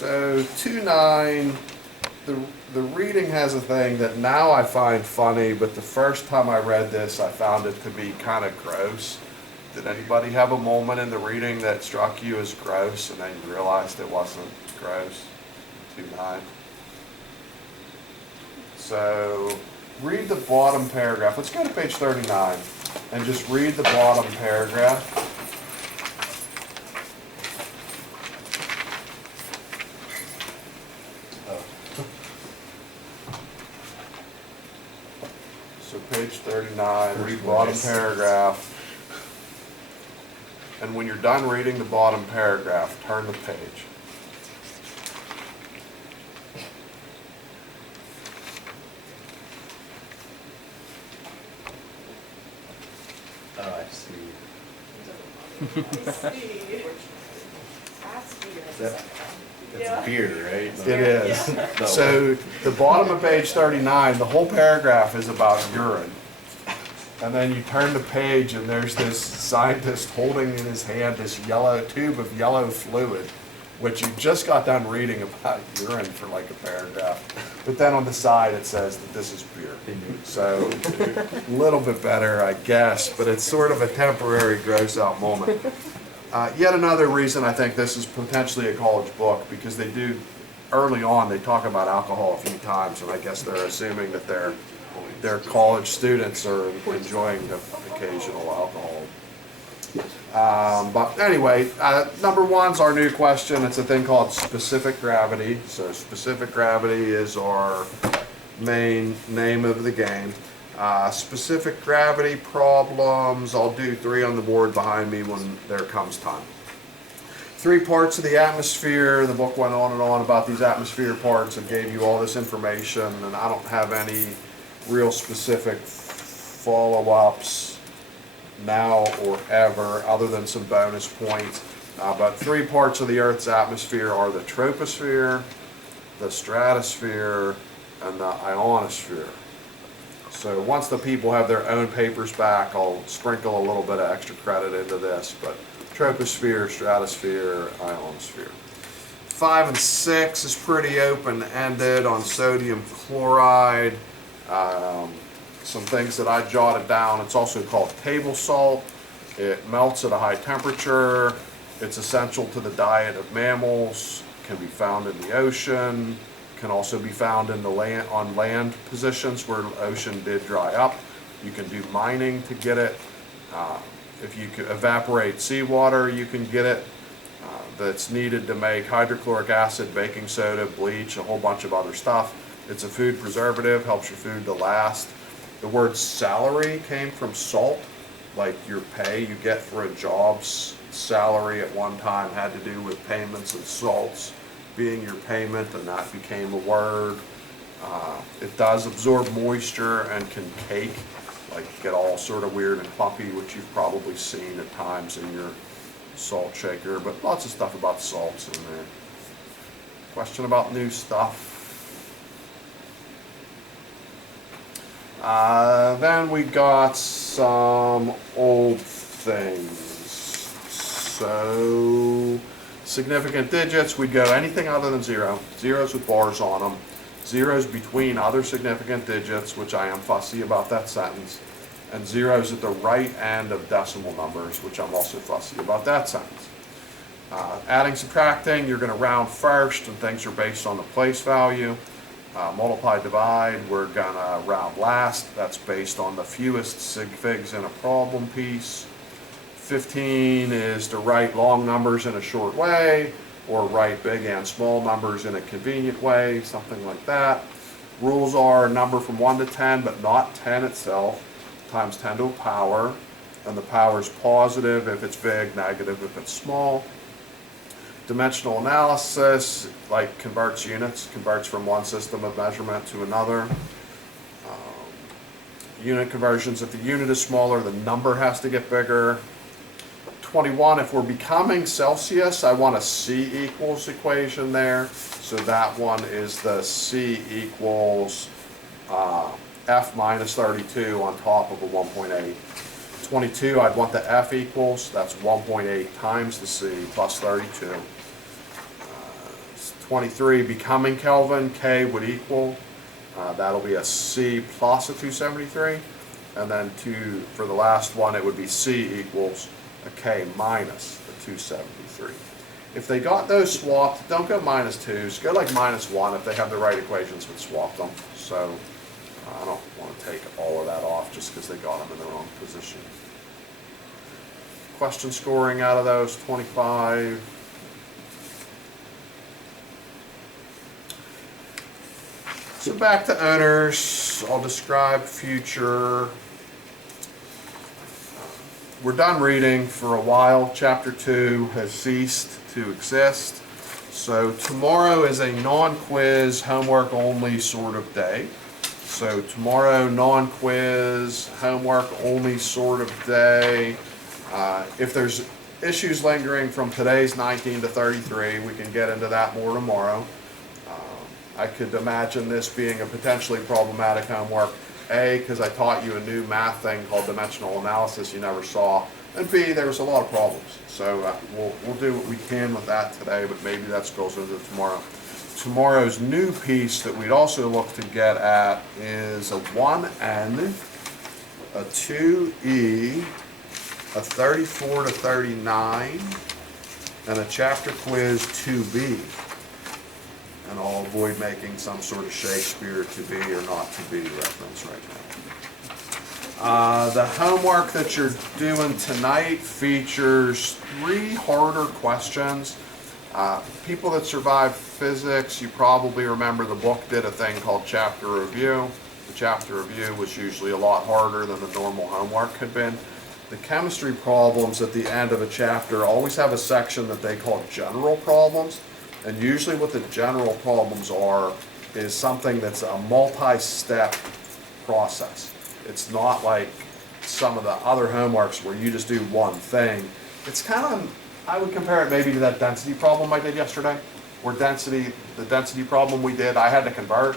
So 2.9, the reading has a thing that now I find funny, but the first time I read this, I found it to be kind of gross. Did anybody have a moment in the reading that struck you as gross and then you realized it wasn't gross? 2.9. So read the bottom paragraph. Let's go to page 39 and just read the bottom paragraph. So page 39, read bottom paragraph. And when you're done reading the bottom paragraph, turn the page. Oh, I see. It's Yeah. beer, right? It is. No. So the bottom of page 39, the whole paragraph is about urine. And then you turn the page and there's this scientist holding in his hand this yellow tube of yellow fluid, which you just got done reading about urine for like a paragraph. But then on the side it says that this is beer. So a little bit better, I guess, but it's sort of a temporary gross out moment. Yet another reason I think this is potentially a college book, because they do, early on, they talk about alcohol a few times, and I guess they're assuming that their college students are enjoying the occasional alcohol. But anyway, number one's our new question. It's a thing called specific gravity. So specific gravity is our main name of the game. Specific gravity problems, I'll do 3 on the board behind me when there comes time. 3 parts of the atmosphere. The book went on and on about these atmosphere parts and gave you all this information, and I don't have any real specific follow-ups now or ever other than some bonus points. But 3 parts of the Earth's atmosphere are the troposphere, the stratosphere, and the ionosphere. So once the people have their own papers back, I'll sprinkle a little bit of extra credit into this, but troposphere, stratosphere, ionosphere. 5 and 6 is pretty open-ended on sodium chloride. Some things that I jotted down. It's also called table salt. It melts at a high temperature. It's essential to the diet of mammals. Can be found in the ocean. Can also be found in the on land positions where the ocean did dry up. You can do mining to get it. If you could evaporate seawater, you can get it. That's needed to make hydrochloric acid, baking soda, bleach, a whole bunch of other stuff. It's a food preservative, helps your food to last. The word salary came from salt, like your pay you get for a job's salary at one time had to do with payments and salts being your payment, and that became a word. It does absorb moisture and can cake, like get all sort of weird and clumpy, which you've probably seen at times in your salt shaker, but lots of stuff about salts in there. Question about new stuff? Then we got some old things. So, significant digits, we'd go anything other than 0. Zeros with bars on them. Zeros between other significant digits, which I am fussy about that sentence. And zeros at the right end of decimal numbers, which I'm also fussy about that sentence. Adding, subtracting, you're going to round first, and things are based on the place value. Multiply, divide, we're going to round last. That's based on the fewest sig figs in a problem piece. 15 is to write long numbers in a short way, or write big and small numbers in a convenient way, something like that. Rules are number from 1 to 10, but not 10 itself, times 10 to a power, and the power is positive if it's big, negative if it's small. Dimensional analysis, like converts units, converts from one system of measurement to another. Unit conversions, if the unit is smaller, the number has to get bigger. 21, if we're becoming Celsius, I want a C equals equation there. So that one is the C equals F minus 32 on top of a 1.8. 22, I'd want the F equals, that's 1.8 times the C plus 32. 23 becoming Kelvin, K would equal, that'll be a C plus a 273. And then for the last one, it would be C equals a K minus a 273. If they got those swapped, don't go -2s, go like -1 if they have the right equations but swap them. So I don't want to take all of that off just because they got them in the wrong position. Question scoring out of those, 25. So back to owners, I'll describe future. We're done reading for a while. Chapter 2 has ceased to exist. So tomorrow is a non-quiz, homework only sort of day. So tomorrow, non-quiz, homework only sort of day. If there's issues lingering from today's 19 to 33, we can get into that more tomorrow. I could imagine this being a potentially problematic homework. A, because I taught you a new math thing called dimensional analysis you never saw. And B, there was a lot of problems. So we'll do what we can with that today, but maybe that goes into tomorrow. Tomorrow's new piece that we'd also look to get at is a 1N, a 2E, a 34 to 39, and a chapter quiz 2B. And I'll avoid making some sort of Shakespeare to be or not to be reference right now. The homework that you're doing tonight features 3 harder questions. People that survived physics, you probably remember the book did a thing called chapter review. The chapter review was usually a lot harder than the normal homework had been. The chemistry problems at the end of a chapter always have a section that they call general problems. And usually what the general problems are is something that's a multi-step process. It's not like some of the other homeworks where you just do one thing. It's kind of, I would compare it maybe to that density problem I did yesterday, where the density problem we did, I had to convert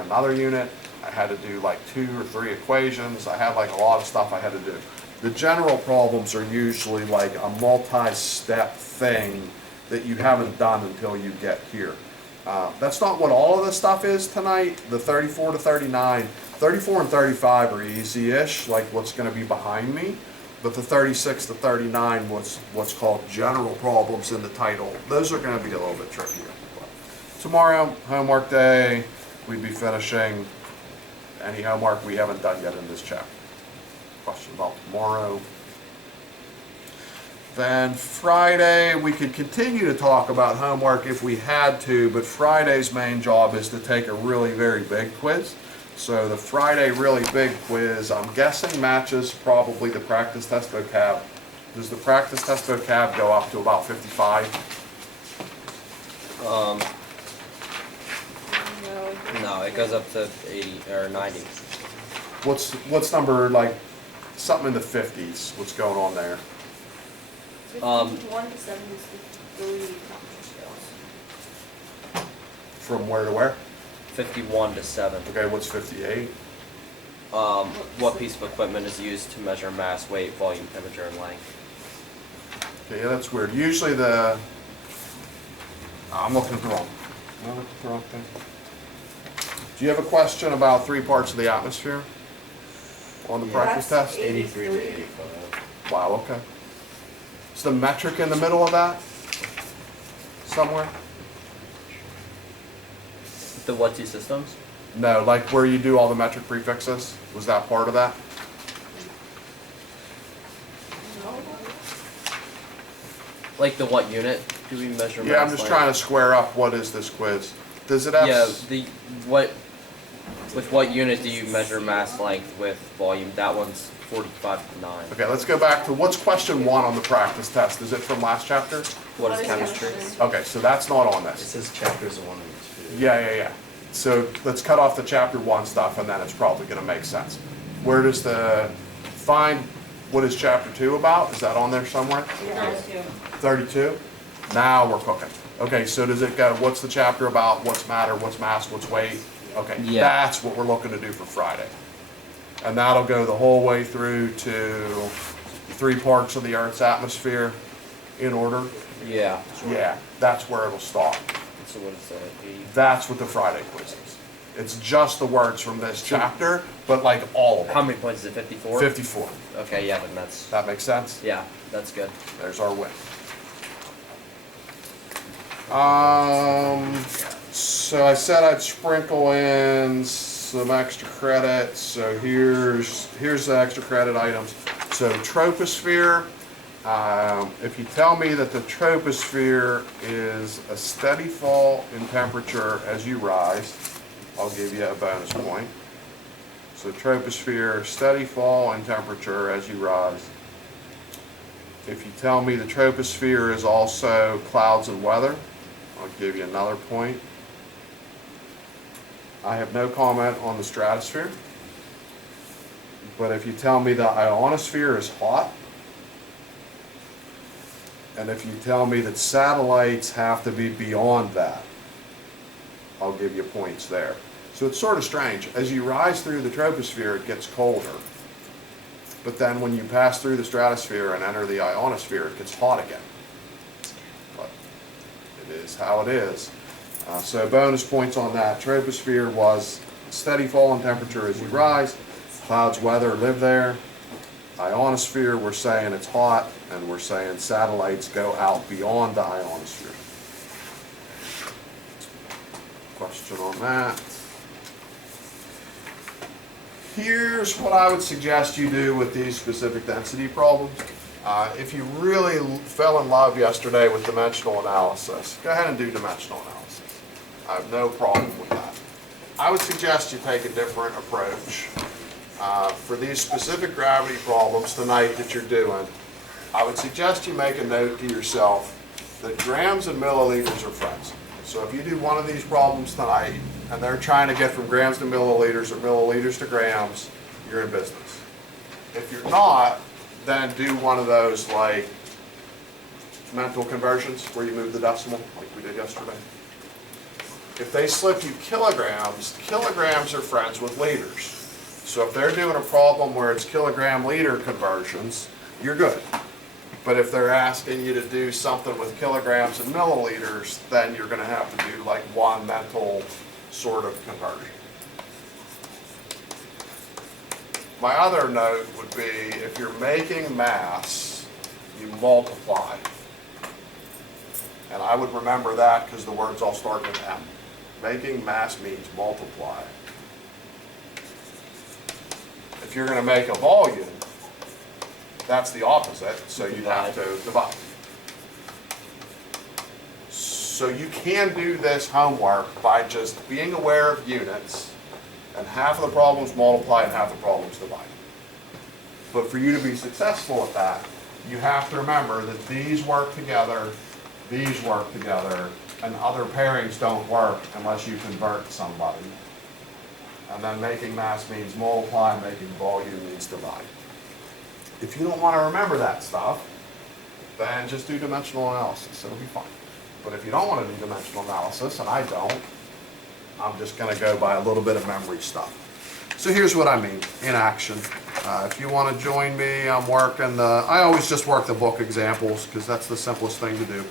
another unit, I had to do like 2 or 3 equations, I had like a lot of stuff I had to do. The general problems are usually like a multi-step thing that you haven't done until you get here. That's not what all of this stuff is tonight. The 34 to 39, 34 and 35 are easy-ish, like what's going to be behind me. But the 36 to 39, what's called general problems in the title, those are going to be a little bit trickier. Tomorrow, homework day, we'd be finishing any homework we haven't done yet in this chapter. Question about tomorrow. Then Friday, we could continue to talk about homework if we had to, but Friday's main job is to take a really very big quiz. So the Friday really big quiz, I'm guessing matches probably the practice test vocab. Does the practice test vocab go up to about 55? No, it goes up to 80 or 90. What's number, like something in the 50s? What's going on there? 1 to 73 cognitive skills. From where to where? 51 to 7. Okay, what's 58? What piece of equipment is used to measure mass, weight, volume, temperature, and length? Okay, yeah, that's weird. Usually I'm looking at the wrong. Am I looking at the wrong thing? Do you have a question about 3 parts of the atmosphere on the practice That's test? 83 to 85. Wow, okay. Is the metric in the middle of that? Somewhere? The what two systems? No, like where you do all the metric prefixes? Was that part of that? Like the what unit do we measure mass? Yeah, I'm just length? trying to square up what is this quiz. Does it have? Yeah, with what unit do you measure mass length with volume? That one's 45 to 9. Okay, let's go back to what's question 1 on the practice test. Is it from last chapter? What is chemistry? Okay, so that's not on It this. says chapters 1 and 2. Yeah. So let's cut off the chapter 1 stuff and then it's probably gonna make sense. Where does find what is chapter 2 about? Is that on there somewhere? 32? Now we're cooking. Okay, so does it go, what's the chapter about? What's matter, what's mass, what's weight? Okay, Yeah. that's what we're looking to do for Friday. And that'll go the whole way through to 3 parts of the Earth's atmosphere in order. Yeah. Yeah, that's where it'll stop. So what is that, 80? That's what the Friday quiz is. It's just the words from this chapter, but like all of How them. many points is it, 54? 54. Okay, yeah, then that's, That makes sense? yeah, that's good. There's our win. So I said I'd sprinkle in some extra credits. So here's the extra credit items. So troposphere. If you tell me that the troposphere is a steady fall in temperature as you rise, I'll give you a bonus point. So troposphere, steady fall in temperature as you rise. If you tell me the troposphere is also clouds and weather, I'll give you another point. I have no comment on the stratosphere. But if you tell me the ionosphere is hot, and if you tell me that satellites have to be beyond that, I'll give you points there. So it's sort of strange. As you rise through the troposphere, it gets colder. But then when you pass through the stratosphere and enter the ionosphere, it gets hot again. But it is how it is. So bonus points on that. Troposphere was steady fall in temperature as you rise. Clouds, weather, live there. Ionosphere, we're saying it's hot, and we're saying satellites go out beyond the ionosphere. Question on that. Here's what I would suggest you do with these specific density problems. If you really fell in love yesterday with dimensional analysis, go ahead and do dimensional analysis. I have no problem with that. I would suggest you take a different approach. For these specific gravity problems tonight that you're doing, I would suggest you make a note to yourself that grams and milliliters are friends. So if you do one of these problems tonight, and they're trying to get from grams to milliliters or milliliters to grams, you're in business. If you're not, then do one of those like mental conversions where you move the decimal like we did yesterday. If they slip you kilograms, kilograms are friends with liters. So if they're doing a problem where it's kilogram liter conversions, you're good. But if they're asking you to do something with kilograms and milliliters, then you're going to have to do like one mental sort of conversion. My other note would be if you're making mass, you multiply. And I would remember that because the words all start with M. Making mass means multiply. If you're going to make a volume, that's the opposite, so you have to divide. So you can do this homework by just being aware of units, and half of the problems multiply and half the problems divide. But for you to be successful at that, you have to remember that these work together, and other pairings don't work unless you convert somebody. And then making mass means multiply, and making volume means divide. If you don't want to remember that stuff, then just do dimensional analysis. It'll be fine. But if you don't want to do dimensional analysis, and I don't, I'm just going to go by a little bit of memory stuff. So here's what I mean in action. If you want to join me, I'm working I always just work the book examples because that's the simplest thing to do.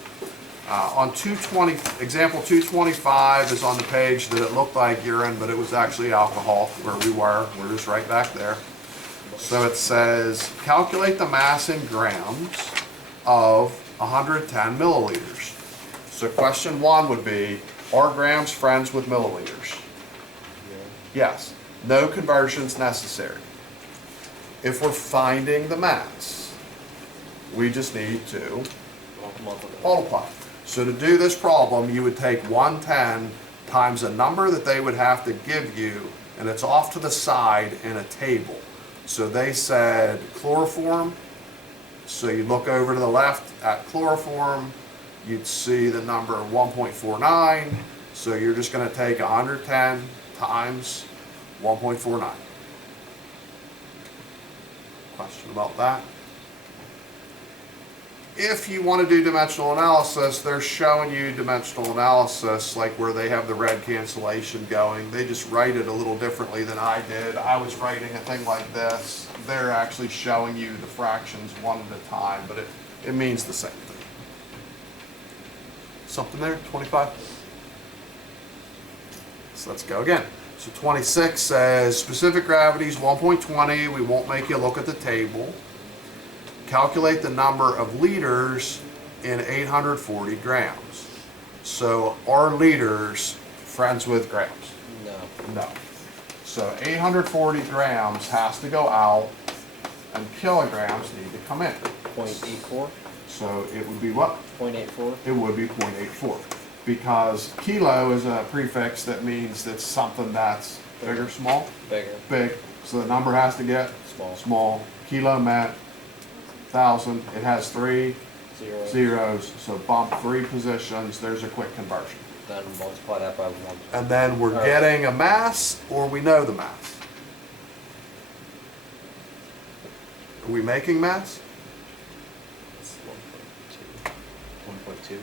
On 220, example 225 is on the page that it looked like urine, but it was actually alcohol where we were. We're just right back there. So it says, calculate the mass in grams of 110 milliliters. So question 1 would be, are grams friends with milliliters? Yes. No conversions necessary. If we're finding the mass, we just need to multiply. So to do this problem, you would take 110 times a number that they would have to give you, and it's off to the side in a table. So they said chloroform, so you look over to the left at chloroform, you'd see the number 1.49, so you're just going to take 110 times 1.49. Question about that? If you want to do dimensional analysis, they're showing you dimensional analysis like where they have the red cancellation going. They just write it a little differently than I did. I was writing a thing like this. They're actually showing you the fractions one at a time, but it means the same thing. Something there, 25? So let's go again. So 26 says specific gravity is 1.20. We won't make you look at the table. Calculate the number of liters in 840 grams. So are liters friends with grams? No. No. So 840 grams has to go out and kilograms need to come in. 0.84? So it would be what? 0.84? It would be 0.84. Because kilo is a prefix that means it's something that's big or small? Bigger. Big. So the number has to get Small. small. Kilo met 1,000. It has 3 0. zeros. So bump 3 positions. There's a quick conversion. Then multiply that by 1. And then we're All right. getting a mass, or we know the mass. Are we making mass? It's 1.2.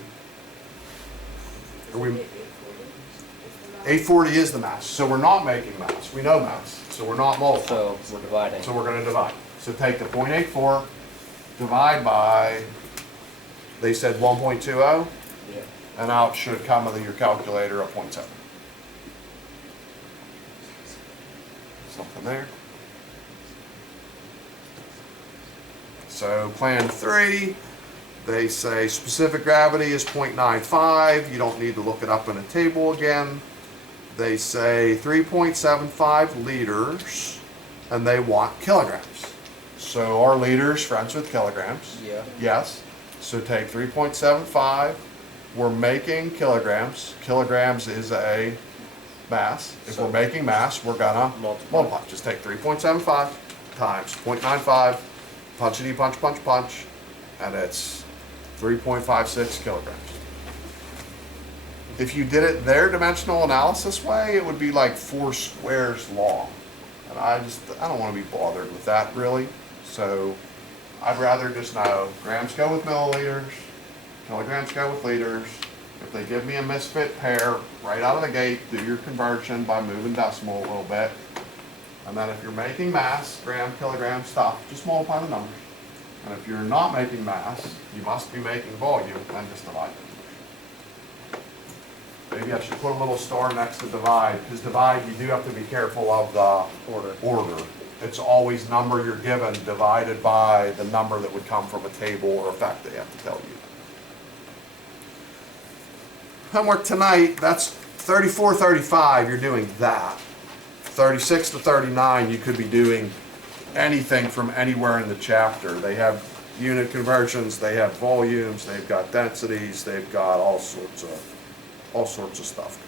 Are we? 840 840 is the mass. So we're not making mass. We know mass. So we're not 1.2. multiplying. So we're dividing. So we're going to divide. So take the 0.84, divide by, they said 1.20, Yeah. and out should come with your calculator a 0.7. Something there. So plan 3, they say specific gravity is 0.95. You don't need to look it up in a table again. They say 3.75 liters, and they want kilograms. So are liters friends with kilograms? Yeah. Yes. So take 3.75. We're making kilograms. Kilograms is a mass. If we're making mass, we're gonna multiply. Just take 3.75 times 0.95, punchity punch, punch, punch, and it's 3.56 kilograms. If you did it their dimensional analysis way, it would be like 4 squares long. And I don't want to be bothered with that really. So I'd rather just know grams go with milliliters, kilograms go with liters. If they give me a misfit pair right out of the gate, do your conversion by moving decimal a little bit. And then if you're making mass, gram, kilogram stuff, just multiply the numbers. And if you're not making mass, you must be making volume, then just divide them. Maybe I should put a little star next to divide, because divide, you do have to be careful of the order. It's always number you're given divided by the number that would come from a table or a fact they have to tell you. Homework tonight, that's 34, 35, you're doing that. 36 to 39, you could be doing anything from anywhere in the chapter. They have unit conversions, they have volumes, they've got densities, they've got all sorts of stuff.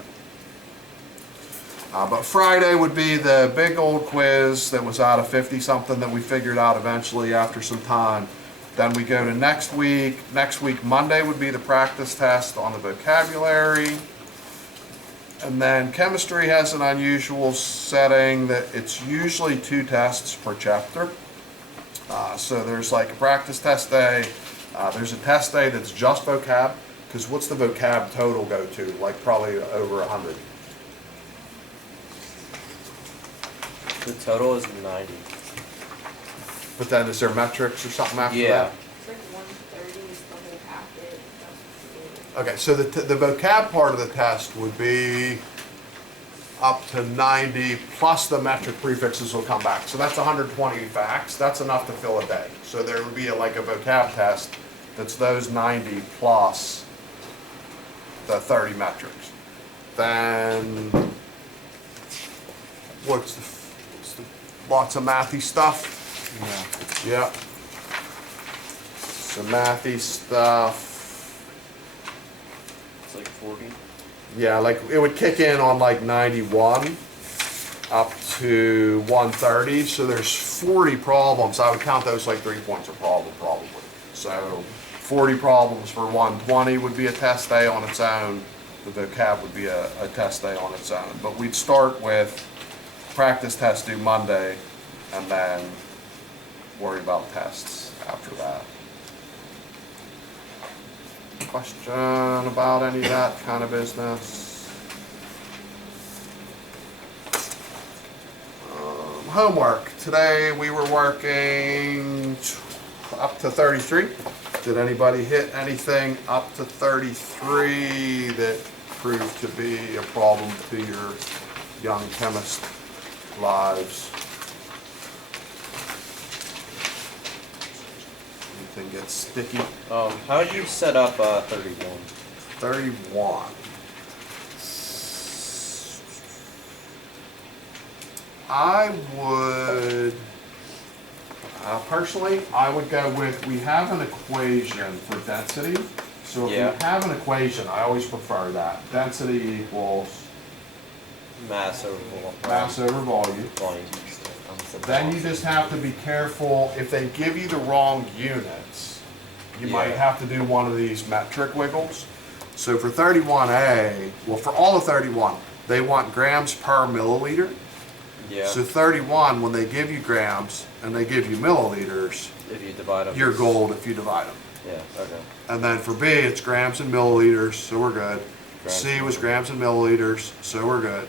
But Friday would be the big old quiz that was out of 50 something that we figured out eventually after some time. Then we go to next week. Next week, Monday would be the practice test on the vocabulary. And then chemistry has an unusual setting that it's usually 2 tests per chapter. So there's like a practice test day. There's a test day that's just vocab, because what's the vocab total go to? Like probably over 100. The total is 90. But then is there metrics or something after Yeah. that? It's like 130 is the whole packet. That's Okay, so the vocab part of the test would be up to 90 plus the metric prefixes will come back. So that's 120 facts. That's enough to fill a day. So there would be like a vocab test that's those 90 plus the 30 metrics. Then what's the lots of mathy stuff? Yeah. Some mathy stuff. It's like 40. Yeah, like it would kick in on like 91 up to 130. So there's 40 problems. I would count those like 3 points a problem probably. So 40 problems for 120 would be a test day on its own. The vocab would be a test day on its own. But we'd start with practice test due Monday and then worry about tests after that. Question about any of that kind of business? Homework. Today we were working up to 33. Did anybody hit anything up to 33 that proved to be a problem to your young chemist lives. Anything gets sticky. How did you set up 31? 31. I would, personally, I would go with, we have an equation for density. So if Yeah. we have an equation, I always prefer that. Density equals Mass over mass over volume. volume. Then you just have to be careful, if they give you the wrong units, you might Yeah. have to do one of these metric wiggles. So for 31A, well, for all of 31, they want grams per milliliter. Yeah. So 31, when they give you grams and they give you milliliters, If you divide them. you're gold if you divide them. Yeah. Okay. And then for B, it's grams and milliliters, so we're good. Grams C and was milliliters. grams and milliliters, so we're good.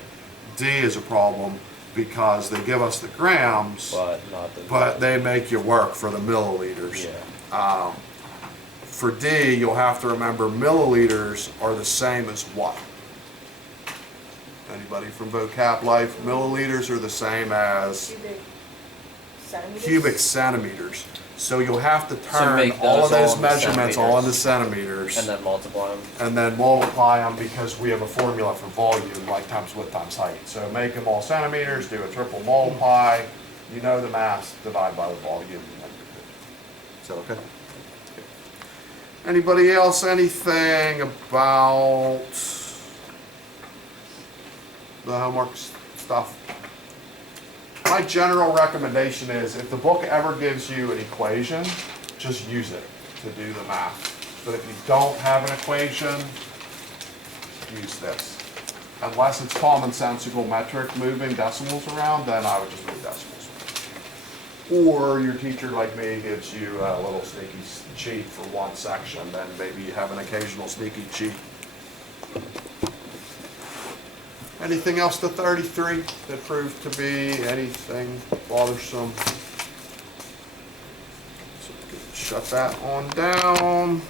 D is a problem because they give us the grams, But not the. but they make you work for the milliliters. Yeah. For D, you'll have to remember milliliters are the same as what? Anybody from vocab life? Milliliters are the same as Cubic centimeters? cubic centimeters. So you'll have to So turn make all of those all those into measurements all into centimeters. centimeters. And then multiply them. And then multiply them because we have a formula for volume, like times width times height. So make them all centimeters, do a triple multiply, you know the mass, divide by the volume. And then you're good. Is that okay? Anybody else, anything about the homework stuff? My general recommendation is if the book ever gives you an equation, just use it to do the math. But if you don't have an equation, use this. Unless it's commonsensical metric moving decimals around, then I would just move decimals. Or your teacher, like me, gives you a little sneaky cheat for one section, then maybe you have an occasional sneaky cheat. Anything else to 33 that proved to be anything bothersome? So we can shut that on down.